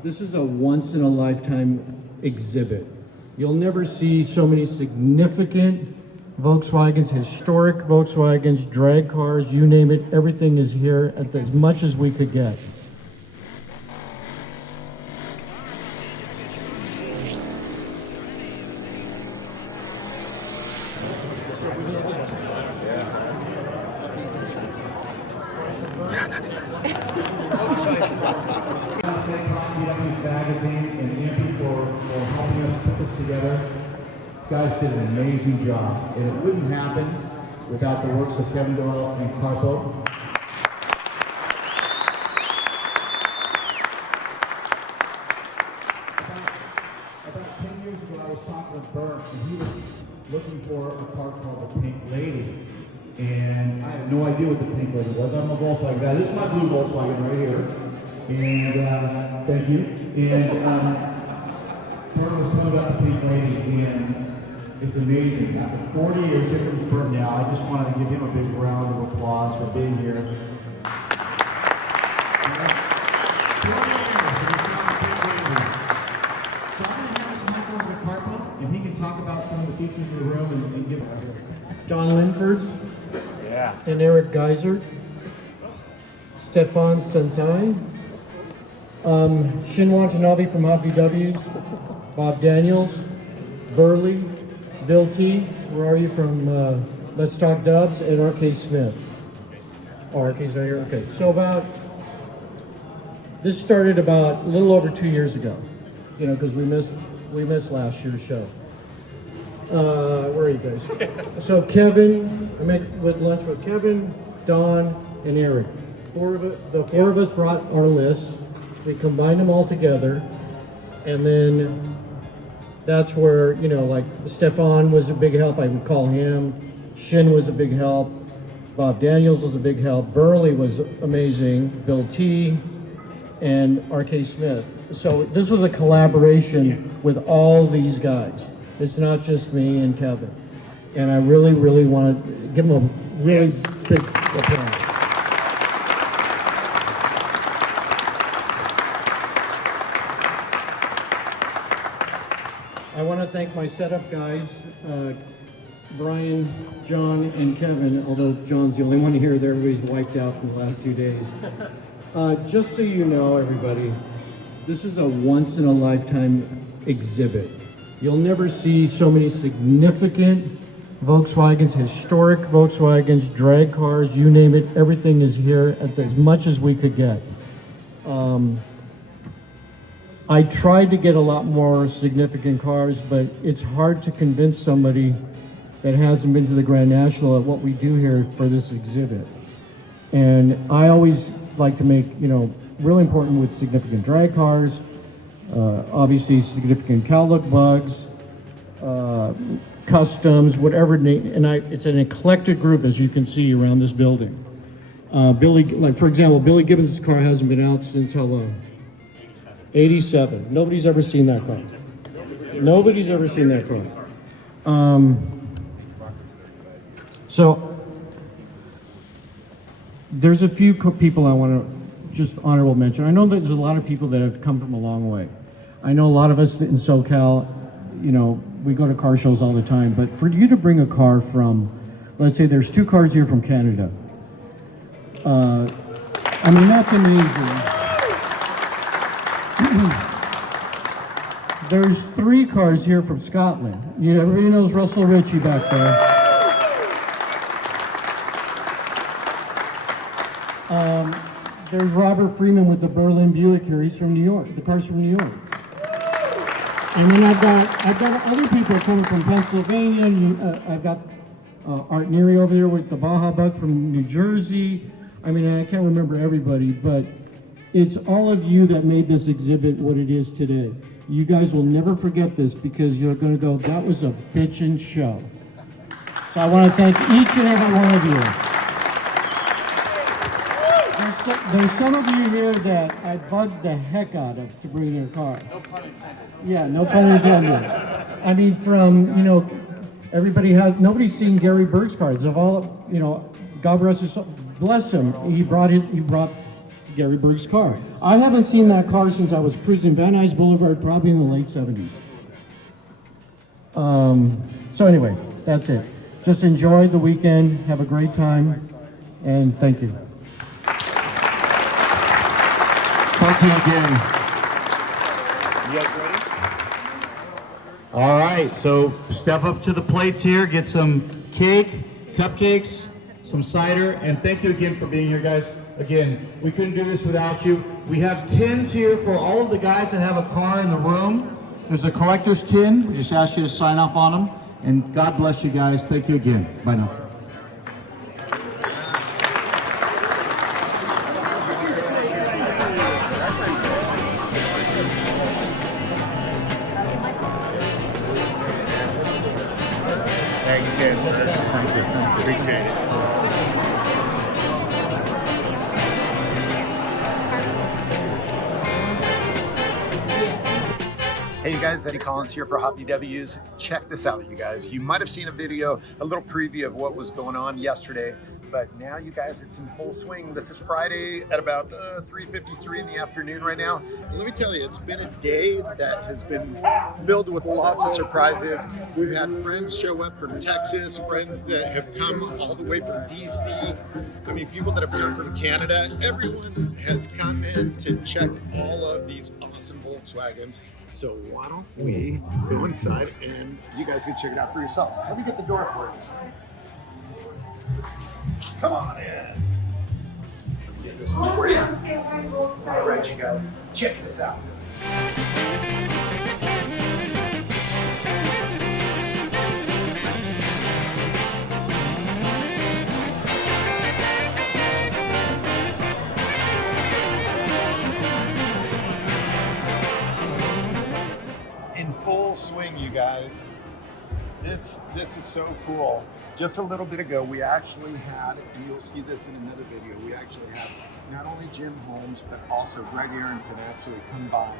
This is a once-in-a-lifetime exhibit. You'll never see so many significant Volkswagens, historic Volkswagens, drag cars, you name it, everything is here at as much as we could get. Magazine and EMPI for helping us put this together. You guys did an amazing job, and it wouldn't happen without the works of Kevin Doyle and Carpo. About 10 years ago, I was talking with Bert, and he was looking for a car called the Pink Lady. And I had no idea what the Pink Lady was. I'm a Volkswagen guy. This is my blue Volkswagen right here. And thank you. And Bert was talking about the Pink Lady, and it's amazing. After 40 years here with Bert now, I just want to give him a big round of applause for being here. 40 years, and he's got the Pink Lady. So I'm going to have some microphones with Carpo, and he can talk about some of the features of the room and give Don Linford and Eric Geiser, Stefan Sensai, Shin Watanabe from Hot VWs, Bob Daniels, Burley, Bill T, where are you from Let's Talk Dubs, and RK Smith. Oh, RK's right here, okay. So this started about a little over 2 years ago, you know, because we missed last year's show. Where are you guys? So Kevin, I met with lunch with Kevin, Don, and Eric. The four of us brought our lists. We combined them all together, and then that's where, you know, like Stefan was a big help. I would call him. Shin was a big help. Bob Daniels was a big help. Burley was amazing. Bill T, and RK Smith. So this was a collaboration with all these guys. It's not just me and Kevin. And I really, really want to give them a really big applause. I want to thank my setup guys, Brian, John, and Kevin, although John's the only one here. Everybody's wiped out from the last 2 days. Just so you know, everybody, this is a once-in-a-lifetime exhibit. You'll never see so many significant Volkswagens, historic Volkswagens, drag cars, you name it, everything is here at as much as we could get. I tried to get a lot more significant cars, but it's hard to convince somebody that hasn't been to the Grand National at what we do here for this exhibit. And I always like to make, you know, really important with significant drag cars, obviously significant cowlook bugs, customs, whatever, and it's an eclectic group, as you can see around this building. Billy, like for example, Billy Gibbons' car hasn't been out since how long? 87. Nobody's ever seen that car. Nobody's ever seen that car. So there's a few people I want to just honorable mention. I know that there's a lot of people that have come from a long way. I know a lot of us in SoCal, you know, we go to car shows all the time, but for you to bring a car from, let's say there's 2 cars here from Canada. I mean, that's amazing. There's 3 cars here from Scotland. You know, everybody knows Russell Ritchie back there. There's Robert Freeman with the Berlin Buick here. He's from New York. The car's from New York. And then I've got other people coming from Pennsylvania. I've got Art Neary over there with the Baja Bug from New Jersey. I mean, I can't remember everybody, but it's all of you that made this exhibit what it is today. You guys will never forget this because you're going to go, that was a bitchin' show. So I want to thank each and every one of you. There's some of you here that I bugged the heck out of to bring their car. No pun intended. Yeah, no pun intended. I mean, from, you know, nobody's seen Gary Berg's cars. Of all, you know, God bless him. He brought Gary Berg's car. I haven't seen that car since I was cruising Van Nuys Boulevard, probably in the late 70s. So anyway, that's it. Just enjoy the weekend, have a great time, and thank you. Thank you again. You guys ready? All right, so step up to the plates here, get some cake, cupcakes, some cider, and thank you again for being here, guys. Again, we couldn't do this without you. We have tins here for all of the guys that have a car in the room. There's a collector's tin. We just asked you to sign off on them. And God bless you guys. Thank you again. Bye now. Thanks, Jim. Thank you. Appreciate it. Hey you guys, Eddie Collins here for Hot VWs. Check this out, you guys. You might have seen a video, a little preview of what was going on yesterday, but now you guys, it's in full swing. This is Friday at about 3:53 in the afternoon right now. Let me tell you, it's been a day that has been filled with lots of surprises. We've had friends show up from Texas, friends that have come all the way from DC. I mean, people that have come from Canada. Everyone has come in to check all of these awesome Volkswagens. So why don't we go inside and you guys can check it out for yourselves. Let me get the door for you. Come on in. Get this one for you. All right, you guys, check this out. In full swing, you guys. This is so cool. Just a little bit ago, we actually had, and you'll see this in another video, we actually had not only Jim Holmes, but also Greg Aronson actually come by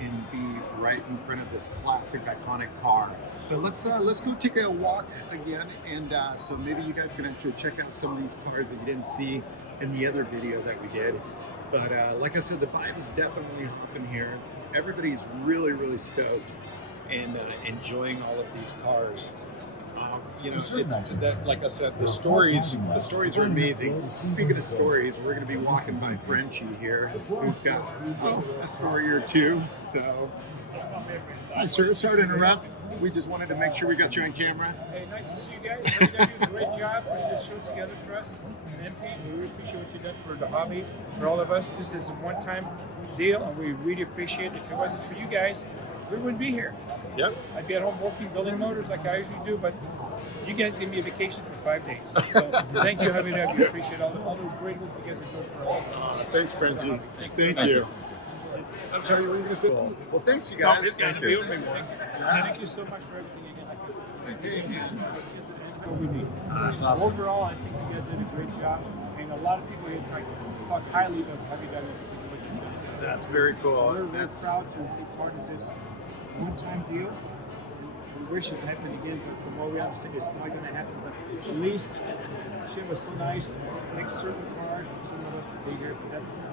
and be right in front of this classic, iconic car. So let's go take a walk again, and so maybe you guys can actually check out some of these cars that you didn't see in the other video that we did. But like I said, the vibe is definitely hopping here. Everybody's really, really stoked and enjoying all of these cars. You know, it's that, like I said, the stories are amazing. Speaking of stories, we're going to be walking by Frenchie here, who's got a story or two. So, hi, sir. Sorry to interrupt. We just wanted to make sure we got you on camera. Hey, nice to see you guys. You guys did a great job putting this show together for us. And MP, we really appreciate what you've done for the hobby, for all of us. This is a one-time deal, and we really appreciate it. If it wasn't for you guys, we wouldn't be here. Yep. I'd be at home working, building motors like I usually do, but you guys give me a vacation for 5 days. So thank you, Javier. We appreciate all the great work you guys are doing for all of us. Thank you. I'm sorry, you were going to say? Well, thanks, you guys. Thank you. Thank you so much for everything again. Like this. Thank you. What we need. That's So awesome. overall, I think you guys did a great job, and a lot of people here talk highly of Javier because of what you've done. That's very cool. So we're very That's- proud to be part of this one-time deal. We wish it happened again, but from what we understand, it's not going to happen. But at least Jim was so nice to make certain cars for some of us to be here. But that's,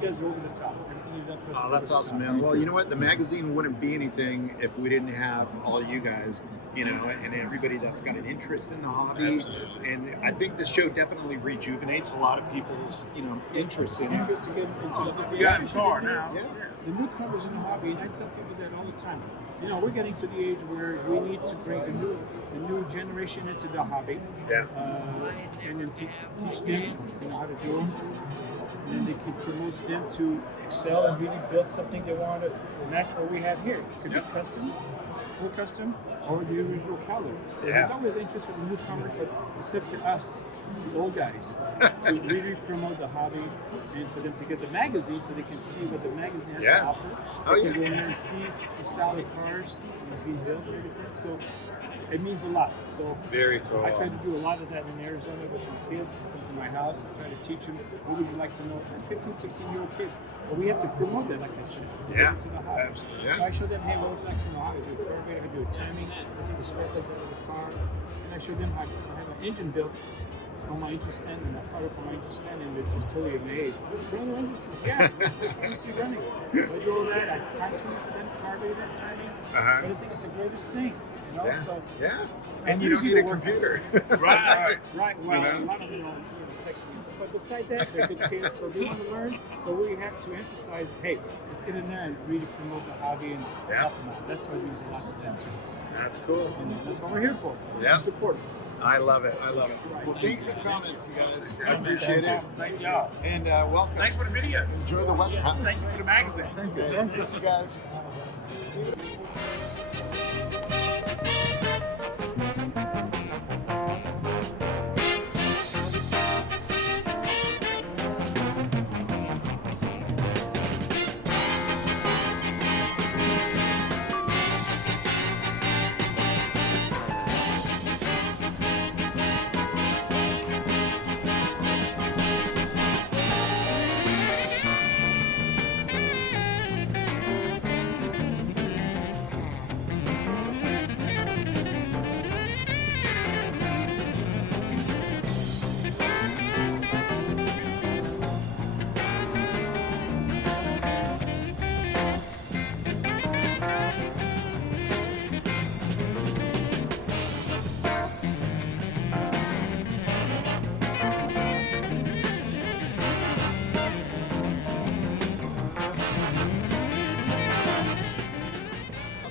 you guys are over the top. Everything you've done for us. Oh, is that's over the awesome, top. man. Well, you know what? The magazine wouldn't be anything if we didn't have all you guys, you know, and everybody that's got an interest in the hobby. And I think this show definitely rejuvenates a lot of people's, you know, interest in it. Just to get into the Forgotten car now. Yeah. The newcomers in the hobby, and I tell people that all the time. You know, we're getting to the age where we need to bring the new generation into the hobby. Yeah. And then teach them, you know, how to do them. And then they can promote them to excel and really build something they want to match what we have here. It could be custom, full custom, or the original color. So there's always interest for the newcomers, but it's up to us, the old guys, to really promote the hobby and for them to get the magazine so they can see what the magazine has to offer. Oh, They can yeah. go in there and see the style of cars being built and everything. So it means a lot. So Very cool. I try to do a lot of that in Arizona with some kids come to my house. I try to teach them what would you like to know. 15, 16-year-old kids. But we have to promote that, like I said, to Yeah. get into the hobby. Yeah. So I show them, hey, what would you like to know? How to do a carburetor, how to do a timing, I take the spark plugs out of the car, and I show them how to have an engine built up on my engine stand, and I fired up on my engine stand, and they're just totally amazed. This brand new engine says, yeah, it's obviously running. So I drove that, I fine-tuned it for them, carburetor, timing, but I think it's the greatest thing, you know? So, And you don't need a computer. Right. Well, a lot of texting me. But besides that, they're good kids, so they want to learn. So we have to emphasize, hey, let's get in there and really promote the hobby and help them out. That's what means a lot to them too. That's cool. And that's what we're here for. Yeah. To support them. I love it. I love it. Right. Well, thanks for the comments, you guys. I appreciate it. Thank y'all. And welcome. Thanks for the video. Enjoy the weather. Thank you for the magazine. Thank you. Thanks, you guys. See you.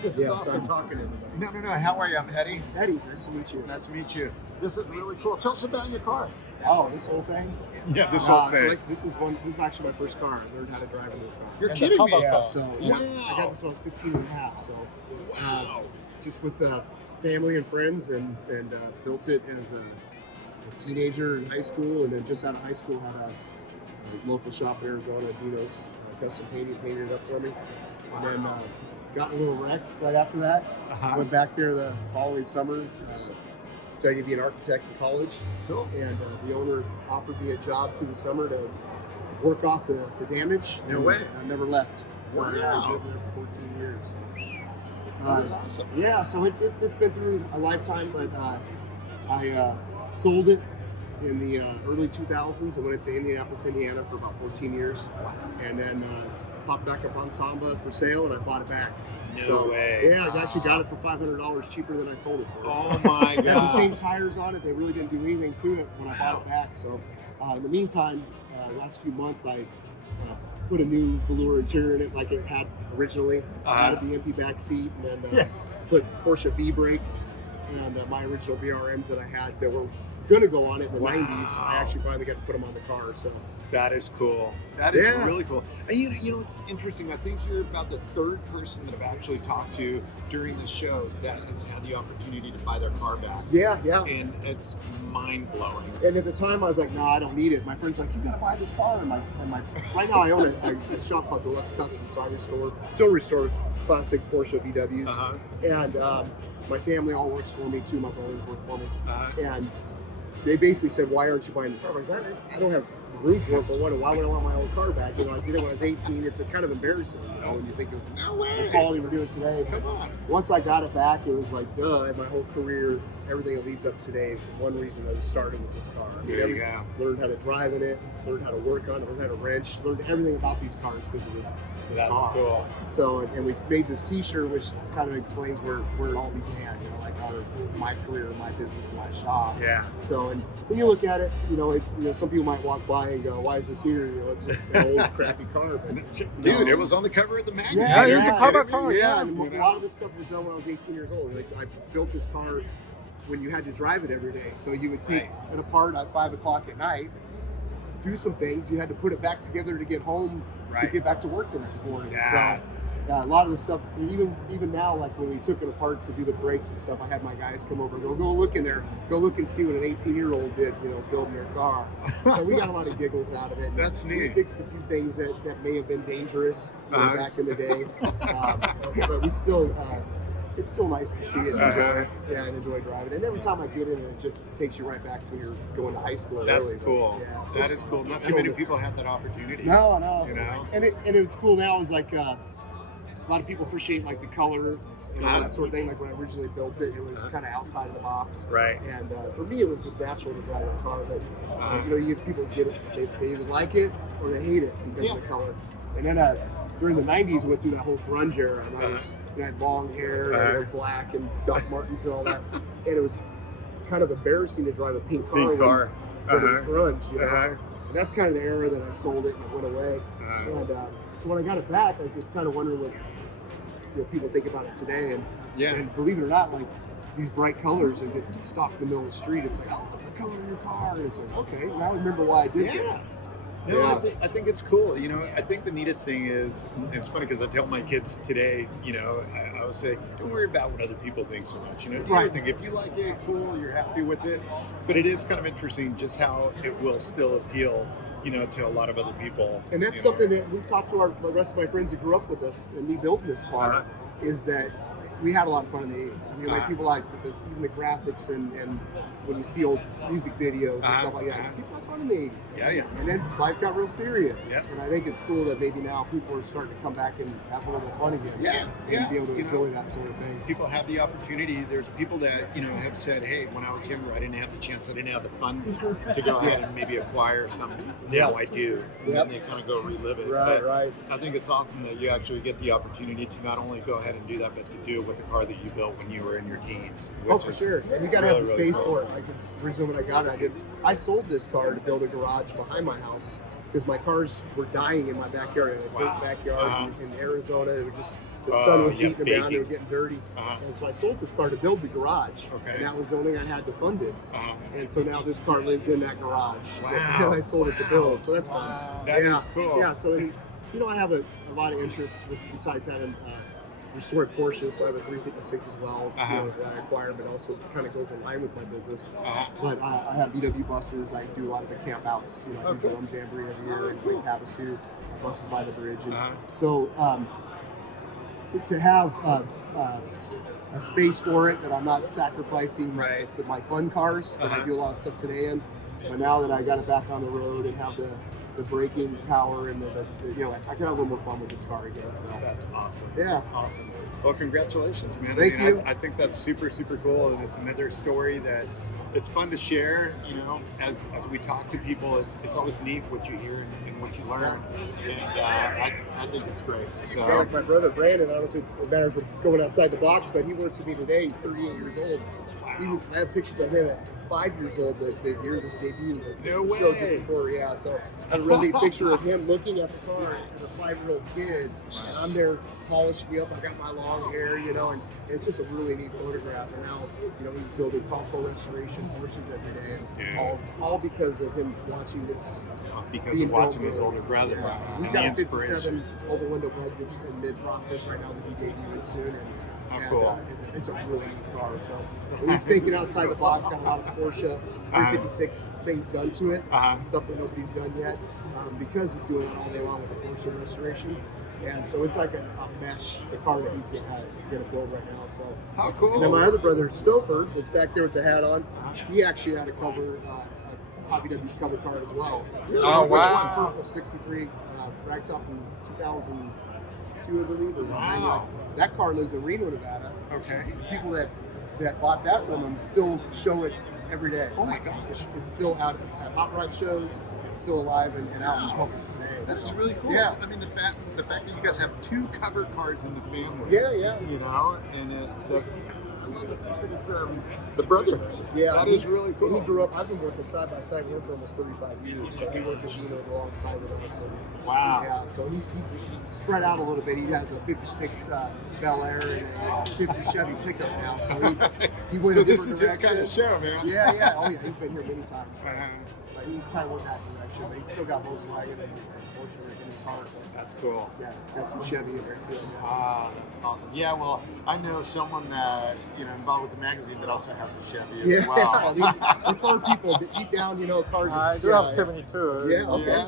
This is awesome. I'm talking to everybody. No. How are you? I'm Eddie. Eddie, nice to meet you. Nice to meet you. This is really cool. Tell us about your car. Oh, this whole thing? Yeah, this whole So thing. like, this is actually my first car. I learned how to drive in this car. You're kidding me. Yeah, so yeah, Wow. I got this when I was 15 and a half. So Wow. just with family and friends and built it as a teenager in high school, and then just out of high school had a local shop in Arizona, Dino's, custom painted it up for me. And then got in a little wreck right after that. Went back there the following summer, studied to be an architect in college. Cool. And the owner offered me a job through the summer to work off the damage. No and way. I never left. So yeah, I was Wow. living there for 14 years. So. That is awesome. Yeah, so it's been through a lifetime, but I sold it in the early 2000s. I went to Indianapolis, Indiana for about 14 years. Wow. And then it's popped back up on Samba for sale, and I bought it back. No way. Yeah, I actually got it for $500 cheaper than I sold it for. Oh my It had the same God. tires on it. They really didn't do anything to it when I bought it back. So in the meantime, last few months, I put a new velour interior in it like it had originally. Added the EMPI back seat, and then put Porsche B brakes and my original BRMs that I had that were going to go on it in the 90s. I actually finally got to put them on the car. So That is cool. That is Yeah. really cool. And you know, it's interesting. I think you're about the third person that I've actually talked to during the show that has had the opportunity to buy their car back. yeah. And it's mind blowing. And at the time, I was like, no, I don't need it. My friend's like, you got to buy this car. And right now, I own a shop called Deluxe Custom, so I still restore classic Porsche VWs. And my family all works for me too. My brothers work for me. And they basically said, why aren't you buying the car? I was like, I don't have room for it, for one. Why would I want my old car back? You know, I did it when I was 18. It's kind of embarrassing, you know, when you think of the quality we're doing today. Come on. Once I got it back, it was like, duh. And my whole career, everything that leads up today, for one reason, I was starting with this car. I mean, There you go. learned how to drive in it, learned how to work on it, learned how to wrench, learned everything about these cars because of this That's car. cool. So, and we made this T-shirt, which kind of explains where it all began. You know, like my career, my business, my shop. Yeah. So, and when you look at it, some people might walk by and go, "Why is this here?" You know, it's just an old crappy car. But, Dude, it was on the cover of the magazine. yeah, You're yeah, the cover car. yeah. And You a know? lot of this stuff was done when I was 18 years old. Like, I built this car when you had to drive it every day. So you would take it apart at 5 o'clock at night, do some things. You had to put it back together to get home to get back to work the next morning. Yeah. So a lot of the stuff, and even now, like when we took it apart to do the brakes and stuff, I had my guys come over and go look in there, go look and see what an 18-year-old did, building their car. So we got a lot of giggles out of it. That's We neat. fixed a few things that may have been dangerous back in the day, but we still. It's still nice to see it and enjoy it. Yeah, and enjoy driving. And every time I get in, it just takes you right back to when you're going to high school. That's really. cool. Yeah, so That is cool. Not too many people have that opportunity. No. You know? And it's cool now is like a lot of people appreciate like the color and all that sort of thing. Like when I originally built it, it was kind of outside of the box. Right. And for me, it was just natural to drive that car. But you know, you get people get it, they either like it or they hate it because of the color. And then during the '90s, went through that whole grunge era, and I had long hair, and I wore black and Doc Martens and all that, and it was kind of embarrassing to drive a pink car. When it was grunge, you know. And that's kind of the era that I sold it and it went away. And so when I got it back, I was kind of wondering what people think about it today. And believe it or not, like these bright colors and get stopped in the middle of the street, it's like, oh, the color of your car. And it's like, okay, now I remember why I did this. No, I think it's cool. You know, I think the neatest thing is, and it's funny because I tell my kids today, you know, I always say, don't worry about what other people think so much. You know, do your thing. If you like it, cool, you're happy with it. But it is kind of interesting just how it will still appeal, you know, to a lot of other people. And that's something that we talked to the rest of my friends who grew up with us and me building this car, is that we had a lot of fun in the 80s. I mean, like people like even the graphics and when you see old music videos and stuff like that, people had fun in the 80s. And then life got real serious. And I think it's cool that maybe now people are starting to come back and have a little fun again. And be able to enjoy that sort of thing. People have the opportunity. There's people that, you know, have said, hey, when I was younger, I didn't have the chance. I didn't have the funds to go ahead and maybe acquire something. Now I do. And then they kind of go relive it. But I think it's awesome that you actually get the opportunity to not only go ahead and do that, but to do it with the car that you built when you were in your teens. Oh, for sure. And you got to have the space for it. Like originally when I got it, I sold this car to build a garage behind my house because my cars were dying in my backyard. In a big backyard in Arizona. It was just the sun was beating them down. They were getting dirty. And so I sold this car to build the garage. And that was the only thing I had to fund it. And so now this car lives in that garage. And I sold it to build. So that's fun. That is cool. Yeah. So you know, I have a lot of interests besides having restored Porsches, so I have a 356 as well that I acquired, but also kind of goes in line with my business. But I have VW buses. I do a lot of the camp outs. You know, I do the Rum Jamboree every year in Lake Havasu, buses by the bridge. And so to have a space for it that I'm not sacrificing my fun cars that I do a lot of stuff today in, but now that I got it back on the road and have the braking power and the you know, I can have a little more fun with this car again. So that's awesome. Yeah. Awesome. Well, congratulations, man. Thank you. I think that's super, super cool. And it's another story that it's fun to share, you know, as we talk to people. It's always neat what you hear and what you learn. And I think it's great. So like my brother Brandon, I don't know if it matters for going outside the box, but he works with me today. He's 38 years old. I have pictures of him at 5 years old the year this debuted. No way. Showed just before, so I have a really neat picture of him looking at the car as a 5-year-old kid, and I'm there polishing me up. I got my long hair, you know, and it's just a really neat photograph. And now, you know, he's building Palco restoration Porsches every day, and all because of him watching this. Because of watching his older brother. He's got a 57 over window bug that's in mid-process right now to be debuted soon. And cool. It's a really neat car. So he's thinking outside the box, got a lot of Porsche 356 things done to it, stuff that nobody's done yet, because he's doing it all day long with the Porsche restorations. And so it's like a mesh, the car that he's going to build right now. So how cool. And then my other brother, Stouffer, that's back there with the hat on, he actually had a cover, Hot VW's cover car as well. Oh, wow. Purple 63, racked up in 2002, I believe. Wow. That car lives in Reno, Nevada. Okay. The people that bought that from him still show it every day. Oh my gosh. It's still out at hot rod shows. It's still alive and out in the public today. That's really cool. Yeah. I mean, the fact that you guys have 2 cover cars in the family. Yeah. You know, and the brotherhood. Yeah. That is really cool. He grew up, I've been working side by side with him for almost 35 years. So he worked at Geno's alongside with us. And, wow. Yeah, so he spread out a little bit. He has a 56 Bel Air and a 50 Chevy pickup now. So he went so a this different is direction. his kind of show, man. Yeah. Oh, yeah. He's been here many times. But he kind of went that direction. But he's still got Volkswagen and Porsche in his heart. That's cool. Yeah, got some Chevy in there too, I guess. That's awesome. Yeah, well, I know someone that, you know, involved with the magazine that also has a Chevy as well. We're car people. Deep down, you know, cars. I do have 72. Yeah, okay.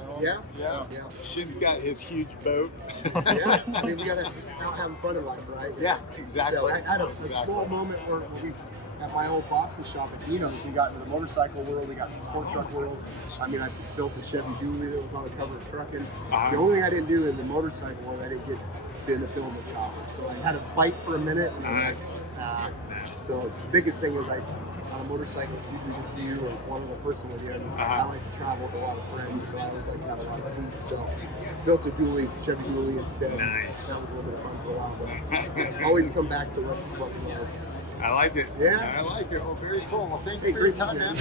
Yeah. Shin's got his huge boat. Yeah, I mean, we got to just out having fun in life, right? Yeah, exactly. So I had a small moment where we, at my old boss's shop at Geno's, we got into the motorcycle world, we got into the sport truck world. I mean, I built a Chevy Dually that was on the cover of Truckin'. The only thing I didn't do in the motorcycle world, I didn't get into building a chopper. So I had a bite for a minute, and I was like, nah. So the biggest thing is on a motorcycle, it's usually just you or one other person with you. And I like to travel with a lot of friends, so I always like to have a lot of seats. So built a dually, Chevy dually instead. Nice. That was a little bit of fun for a while, but always come back to what we love. I like it. Yeah. I like it. Well, very cool. Well, thank you for your time, man.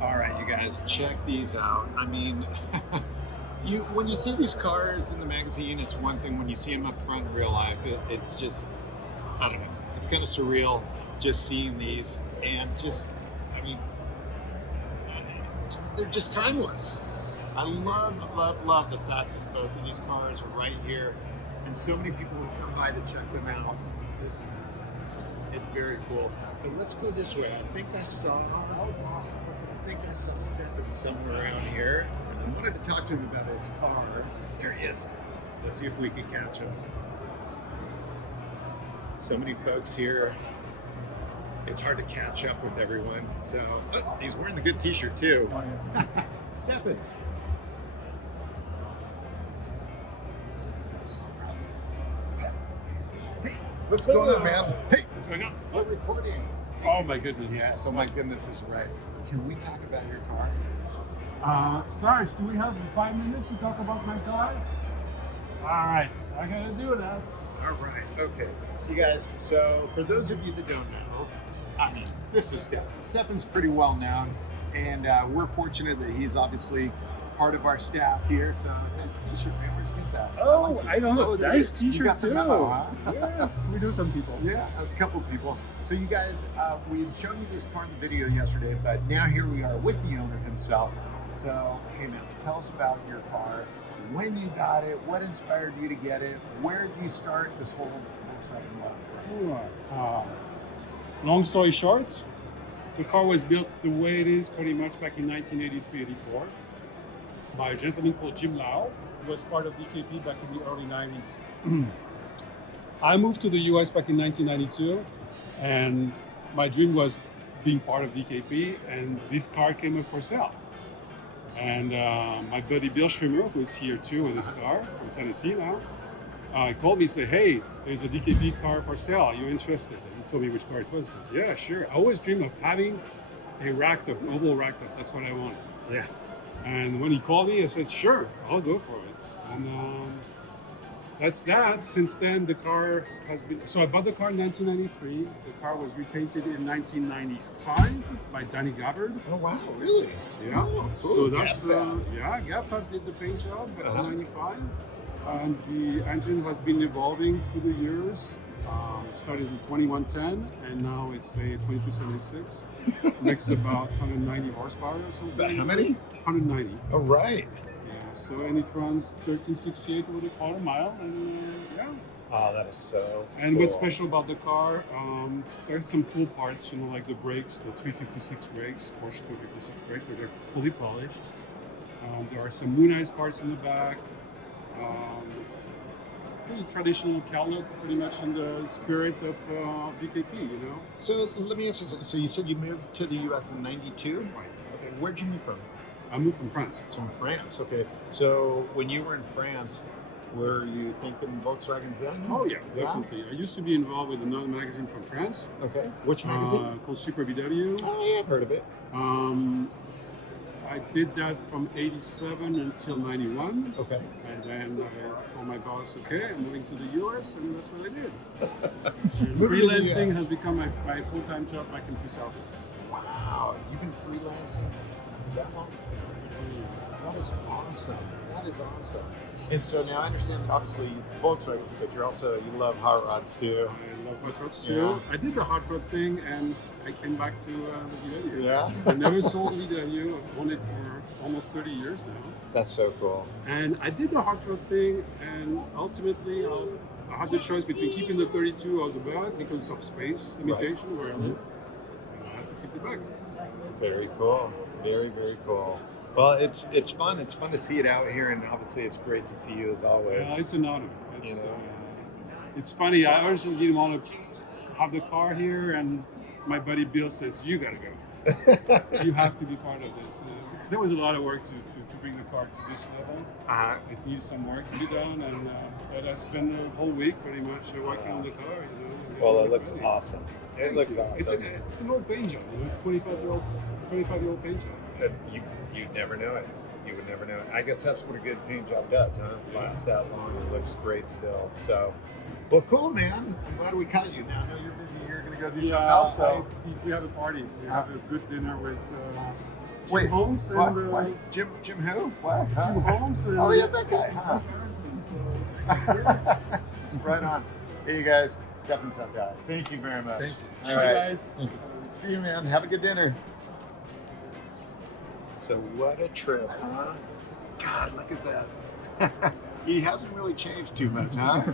All right, you guys, check these out. I mean, when you see these cars in the magazine, it's one thing. When you see them up front in real life, it's just, I don't know. It's kind of surreal just seeing these, and just, I mean, they're just timeless. I love the fact that both of these cars are right here, and so many people will come by to check them out. It's very cool. But let's go this way. I think I saw Stefan somewhere around here. I wanted to talk to him about his car. There he is. Let's see if we can catch him. So many folks here. It's hard to catch up with everyone. So he's wearing the good t-shirt too. Stefan. Hey, what's going on, man? Hey, What's going on? we're recording. Oh my goodness. Yeah, so my goodness is right. Can we talk about your car? Sarge, do we have 5 minutes to talk about my car? All right, I gotta do that. All right. Okay. You guys, so for those of you that don't know, I mean, this is Stefan. Stefan's pretty well known, and we're fortunate that he's obviously part of our staff here. So nice t-shirt, man. Where'd you get that? Oh, like it. I don't know. Look, Nice you t-shirt got the too. memo, huh? Yes, we do some people. Yeah, a couple people. So you guys, we had shown you this car in the video yesterday, but now here we are with the owner himself. So, hey man, tell us about your car, when you got it, what inspired you to get it, where did you start this whole motorcycle life? Long story short, the car was built the way it is pretty much back in 1983-84 by a gentleman called Jim Lau, who was part of DKP back in the early 90s. I moved to the US back in 1992, and my dream was being part of DKP, and this car came up for sale. And my buddy Bill Schwimmer, who's here too with his car from Tennessee now, called me and said, hey, there's a DKP car for sale. Are you interested? And he told me which car it was. I said, yeah, sure. I always dreamed of having a rack top, oval rack top. That's what I wanted. Yeah. And when he called me, I said, sure, I'll go for it. And that's that. Since then, the car has been... So I bought the car in 1993. The car was repainted in 1995 by Danny Gabbard. Oh, wow, really? Yeah. Oh, cool. So that's Gap yeah. Gap did the paint job in '95, and the engine has been evolving through the years. Started as a 2110, and now it's a 2276. Makes about 190 horsepower or something. How many? 190. Oh, right. Yeah, so and it runs 1368 with a quarter mile, and yeah. Oh, that is so And cool. what's special about the car, there's some cool parts, you know, like the brakes, the 356 brakes, Porsche 356 brakes, where they're fully polished. There are some Moon Eyes parts in the back. Pretty traditional car look, pretty much in the spirit of BKP, you know? So let me ask you something. So you said you moved to the U.S. in '92? Right. Okay. Where'd you move from? I moved from France. From France. Okay. So when you were in France, were you thinking Volkswagens then? Oh yeah, definitely. I used to be involved with another magazine from France Okay. Which magazine? called Super VW. Oh, yeah, I've heard of it. I did that from 87 until 91. Okay. And then I told my boss, okay, I'm moving to the US, and that's what I did. And Moving to the freelancing US. has become my full-time job back in 2000. Wow. You've been freelancing for that long? That is awesome. That is awesome. And so now I understand that obviously you Volkswagen, but you love hot rods too. I love hot rods too. Yeah. I did the hot rod thing, and I came back to the VW. Yeah. I never sold a VW. I've owned it for almost 30 years now. That's so cool. And I did the hot rod thing, and ultimately I had the choice between keeping the 32 out the back because of space limitation where I live. And I had to keep it back. Very cool. Very, very cool. Well, it's fun. It's fun to see it out here, and obviously it's great to see you as always. It's an honor. It's, You know. it's funny. I originally didn't want to have the car here, and my buddy Bill says, "You gotta go. You have to be part of this." There was a lot of work to bring the car to this level. It needed some work to be done, and but I spent the whole week pretty much working on the car. You know, Well, it and looks ready. awesome. It looks awesome. It's an old paint job. You know, it's 25-year-old paint job. You'd never know it. You would never know it. I guess that's what a good paint job does, huh? Lasts that long and it looks great still. So, well, cool, man. I'm glad we caught you. Now I know you're busy. You're going to go do something else. So, we have a party. We have a good dinner with Wait, Jim Holmes and what? Jim who? What? Jim Holmes and Oh, yeah, that guy, huh? So, Right on. Hey, you guys. Stefan Santai. Thank you very much. Thank you. All Thank you, right. guys. Thank you. See you, man. Have a good dinner. So what a trip, huh? God, look at that. He hasn't really changed too much, huh?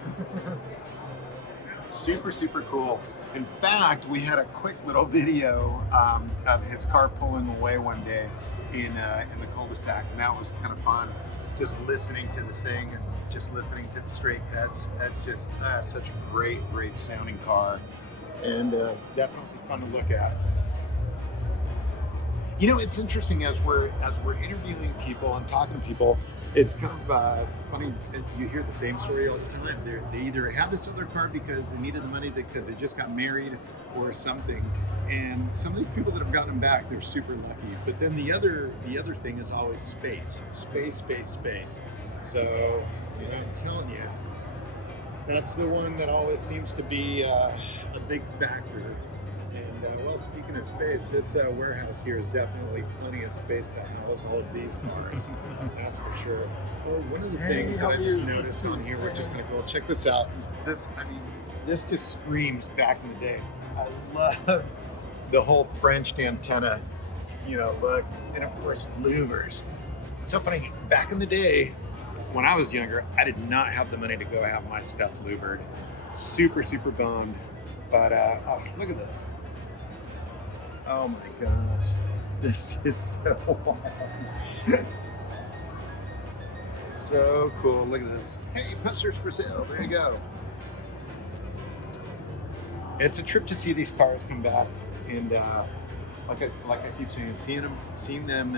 Super, super cool. In fact, we had a quick little video of his car pulling away one day in the cul-de-sac, and that was kind of fun. Just listening to this thing and just listening to the straight cuts. That's just such a great sounding car, and definitely fun to look at. You know, it's interesting as we're interviewing people and talking to people. It's kind of funny. You hear the same story all the time. They either had this other car because they needed the money because they just got married or something. And some of these people that have gotten them back, they're super lucky. But then the other thing is always space. So, you know, I'm telling you, that's the one that always seems to be a big factor. And well, speaking of space, this warehouse here is definitely plenty of space to house all of these cars. That's for sure. Oh, one of the things that I just noticed on here, which is kind of cool. Check this out. This just screams back in the day. I love the whole French antenna, you know, look, and of course louvers. It's so funny. Back in the day, when I was younger, I did not have the money to go have my stuff louvered. Super bummed. But oh, look at this. Oh my gosh, this is so wild. So cool. Look at this. Hey, posters for sale. There you go. It's a trip to see these cars come back, and like I keep saying, seeing them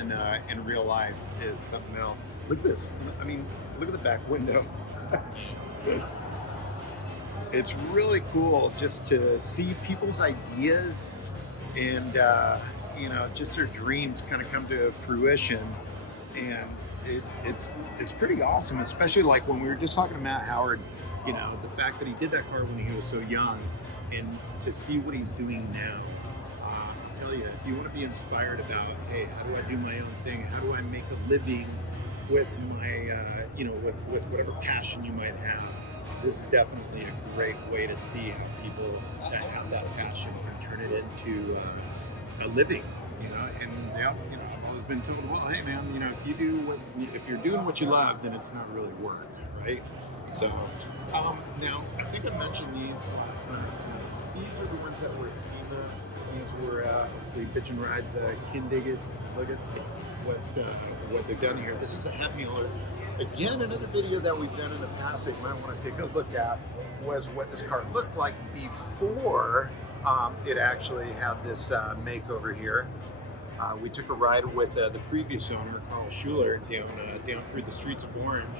in real life is something else. Look at this. I mean, look at the back window. It's really cool just to see people's ideas and you know, just their dreams kind of come to fruition, and it's pretty awesome. Especially like when we were just talking to Matt Howard, you know, the fact that he did that car when he was so young, and to see what he's doing now. I tell you, if you want to be inspired about, hey, how do I do my own thing? How do I make a living with my, you know, with whatever passion you might have? This is definitely a great way to see how people that have that passion can turn it into a living, you know. And you know, I've always been told, well, hey man, you know, if you're doing what you love, then it's not really work, right? So now I think I mentioned these last night. These are the ones that were at SEMA. These were obviously Bitch and Ride's Kindig. Look at what they've done here. This is a head mueller. Again, another video that we've done in the past that you might want to take a look at was what this car looked like before it actually had this makeover here. We took a ride with the previous owner, Carl Schuler, down through the streets of Orange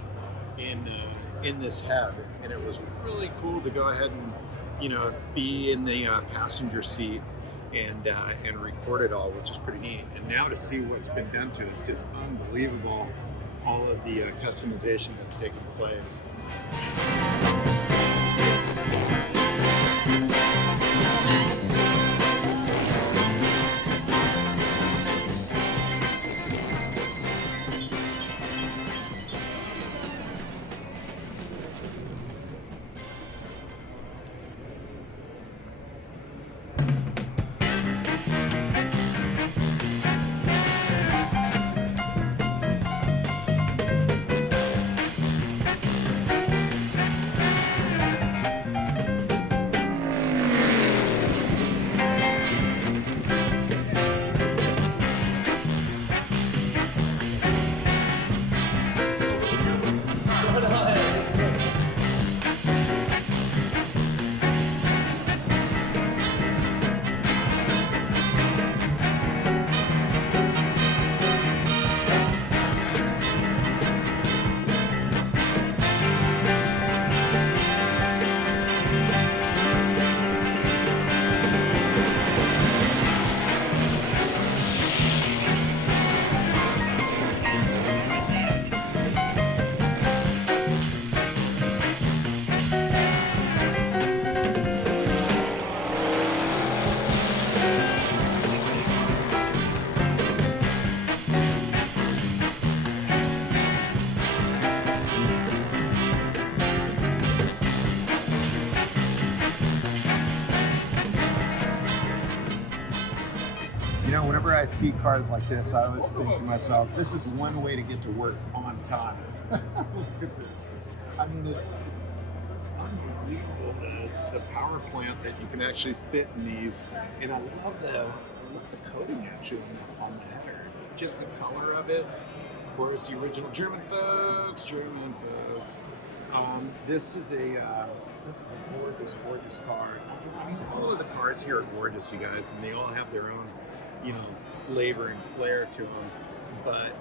in this head, and it was really cool to go ahead and, you know, be in the passenger seat and record it all, which is pretty neat. And now to see what's been done to it, it's just unbelievable, all of the customization that's taken place. You know, whenever I see cars like this, I always think to myself, this is one way to get to work on time. Look at this. I mean, it's unbelievable, the power plant that you can actually fit in these. And I love the coating actually on the header. Just the color of it. Of course, the original German folks. This is a gorgeous car. I mean, all of the cars here are gorgeous, you guys, and they all have their own, you know, flavor and flair to them. But,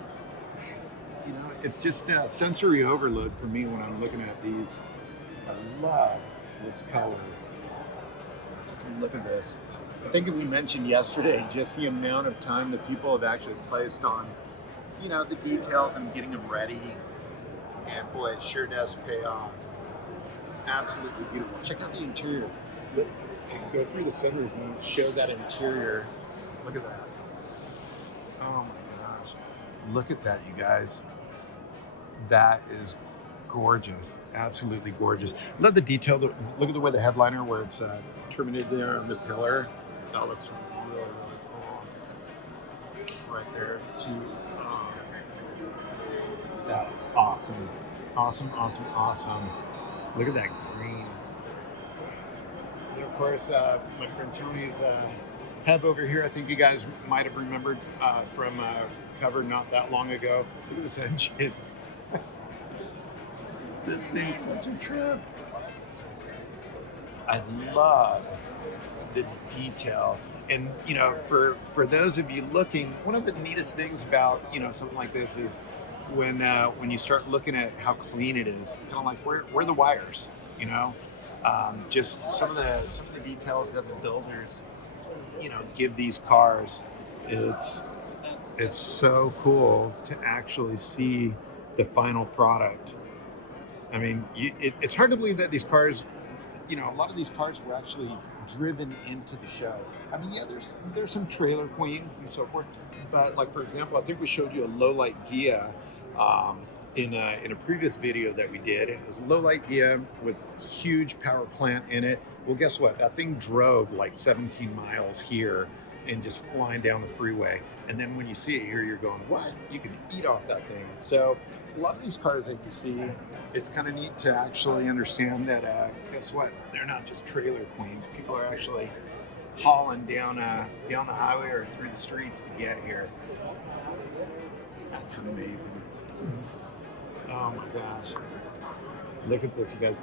you know, it's just sensory overload for me when I'm looking at these. I love this color. Just look at this. I think we mentioned yesterday just the amount of time that people have actually placed on, you know, the details and getting them ready. And boy, it sure does pay off. Absolutely beautiful. Check out the interior. Go through the sunroof and show that interior. Look at that. Oh my gosh. Look at that, you guys. That is gorgeous. Absolutely gorgeous. Love the detail. Look at the way the headliner, where it's terminated there on the pillar. That looks really, really cool. Right there, too. That was awesome. Awesome. Look at that green. And of course, my friend Tony's hub over here, I think you guys might have remembered from a cover not that long ago. Look at this engine. This thing's such a trip. I love the detail. And, you know, for those of you looking, one of the neatest things about, you know, something like this is when you start looking at how clean it is, kind of like where are the wires, you know? Just some of the details that the builders, you know, give these cars. It's so cool to actually see the final product. I mean, it's hard to believe that these cars, you know, a lot of these cars were actually driven into the show. I mean, yeah, there's some trailer queens and so forth, but like, for example, I think we showed you a low-light Ghia in a previous video that we did. It was a low-light Ghia with huge power plant in it. Well, guess what? That thing drove like 17 miles here and just flying down the freeway. And then when you see it here, you're going, what? You can eat off that thing. So a lot of these cars that you see, it's kind of neat to actually understand that, guess what? They're not just trailer queens. People are actually hauling down the highway or through the streets to get here. That's amazing. Oh my gosh. Look at this, you guys.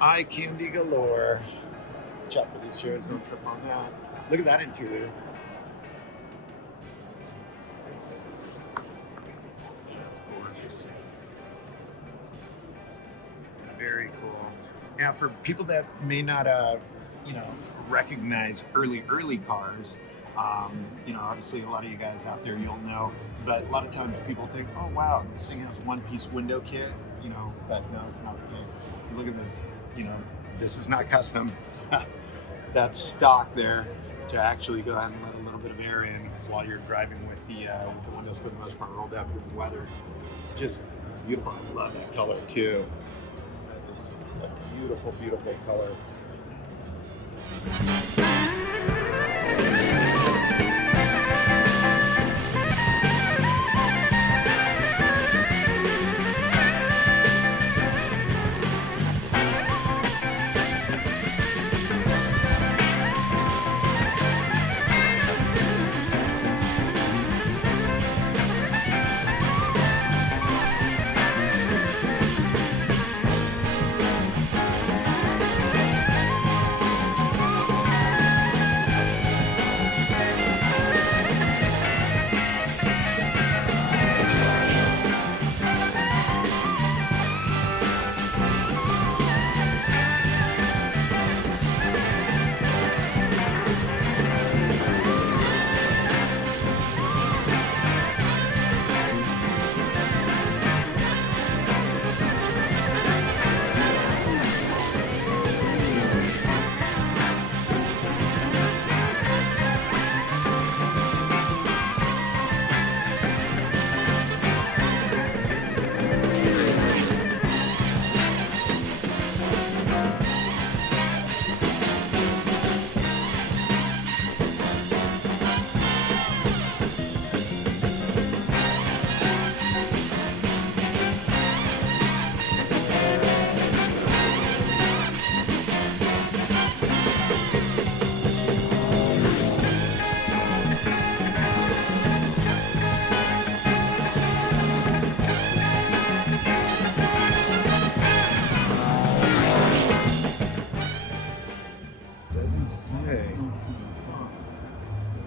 Eye candy galore. Check for these chairs, don't trip on that. Look at that interior. That's gorgeous. Very cool. Now, for people that may not, recognize early cars, obviously a lot of you guys out there, you'll know, but a lot of times people think, oh wow, this thing has one-piece window kit, but no, it's not the case. Look at this, this is not custom. That's stock there to actually go ahead and let a little bit of air in while you're driving with the windows for the most part rolled up with the weather. Just beautiful. I love that color too. That is a beautiful, beautiful color.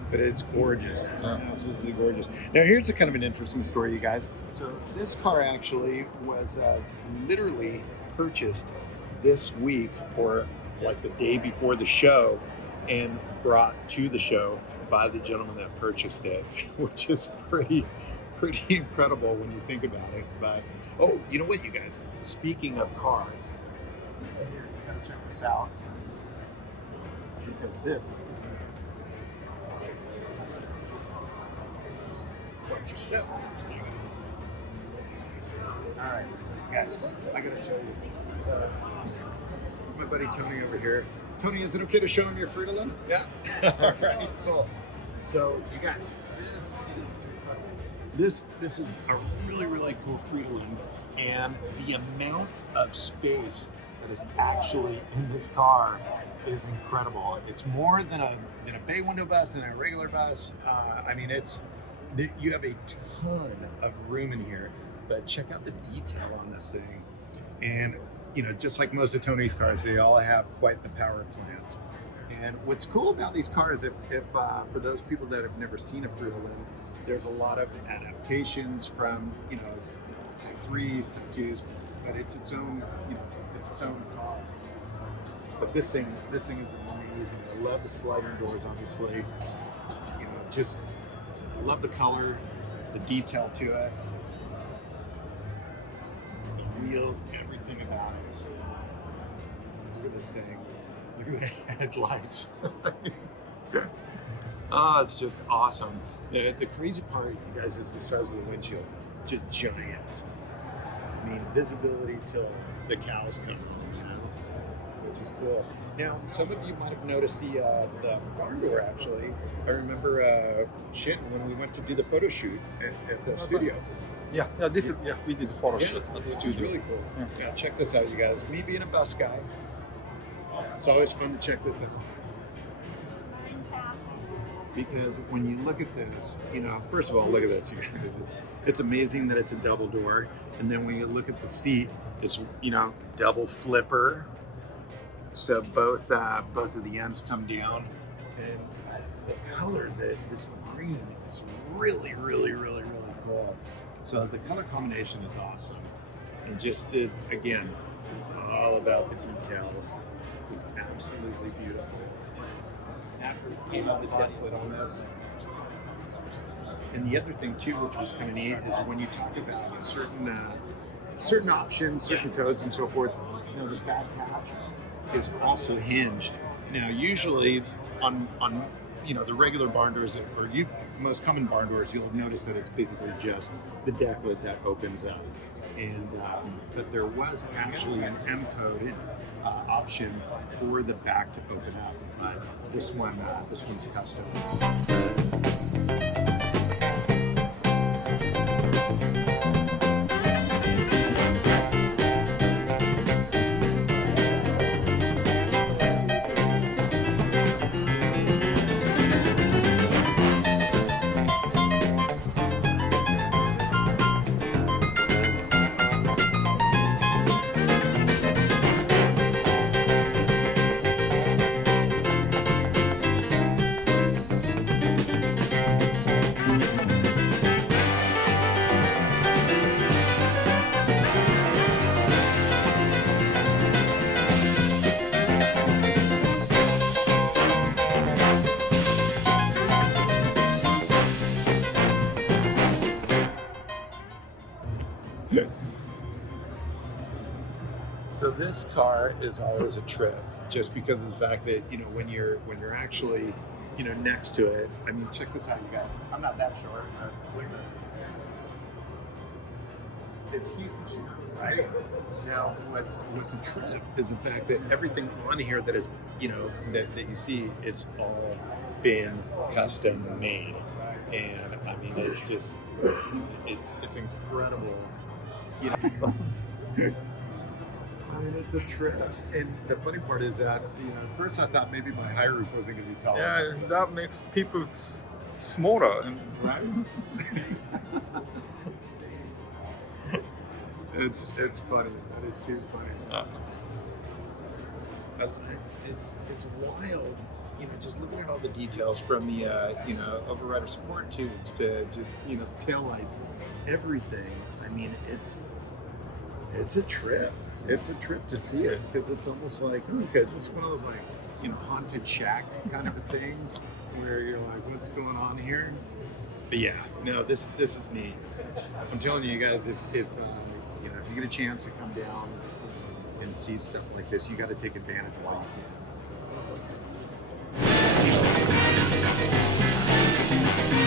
But it's gorgeous, absolutely gorgeous. Now here's a kind of an interesting story, you guys. So this car actually was literally purchased this week or like the day before the show and brought to the show by the gentleman that purchased it, which is pretty incredible when you think about it. But, oh, you know what, you guys? Speaking of cars, here, you gotta check this out. Because this is watch your step. All right, guys, I gotta show you. My buddy Tony over here. Tony, is it okay to show him your Fruit of Loom? Yeah. All right, cool. So, you guys, this is a really cool Fruit of Loom, and the amount of space that is actually in this car is incredible. It's more than a bay window bus and a regular bus. I mean, you have a ton of room in here, but check out the detail on this thing. And just like most of Tony's cars, they all have quite the power plant. And what's cool about these cars, if for those people that have never seen a Fruit of Loom, there's a lot of adaptations from Type 3s, Type 2s, but it's its own car. But this thing is amazing. I love the sliding doors, obviously. I love the color, the detail to it, the wheels, everything about it. Look at this thing. Look at the headlights. Oh, it's just awesome. The crazy part, you guys, is the size of the windshield. Just giant. I mean, visibility till the cows come home, which is cool. Now, some of you might have noticed the barn door. Actually, I remember Shannon when we went to do the photo shoot at the studio. Yeah, this is we did the photo shoot at the It's studio. really cool. Yeah, check this out, you guys. Me being a bus guy, it's always fun to check this out. Because when you look at this, first of all, look at this, you guys. It's amazing that it's a double door, and then when you look at the seat, it's double flipper. So both of the ends come down, and the color, this green is really, really, really, really cool. So the color combination is awesome, and just again, it's all about the details. It's absolutely beautiful. After we came out the deck lid on this. And the other thing too, which was kind of neat, is when you talk about certain options, certain codes, and so forth, the back hatch is also hinged. Now, usually on the regular barn doors, or most common barn doors, you'll notice that it's basically just the deck lid that opens up. And but there was actually an M code option for the back to open up. But this one's custom. So this car is always a trip, just because of the fact that when you're actually next to it. I mean, check this out, you guys. I'm not that short. Look at this. It's huge, right? Now, what's a trip is the fact that everything on here that is that you see, it's all been custom made, and I mean it's just it's incredible. I mean, it's a trip. And the funny part is that, at first I thought maybe my high roof wasn't going to be tall. Yeah, that makes people smaller. And Right? It's funny. That is too funny. It's wild, just looking at all the details from the, overrider support tubes to just, the taillights, everything. I mean, it's a trip. It's a trip to see it, because it's almost like, okay, is this one of those haunted shack kind of things where you're like, what's going on here? But yeah, no, this is neat. I'm telling you guys, if you get a chance to come down and see stuff like this, you got to take advantage while you can.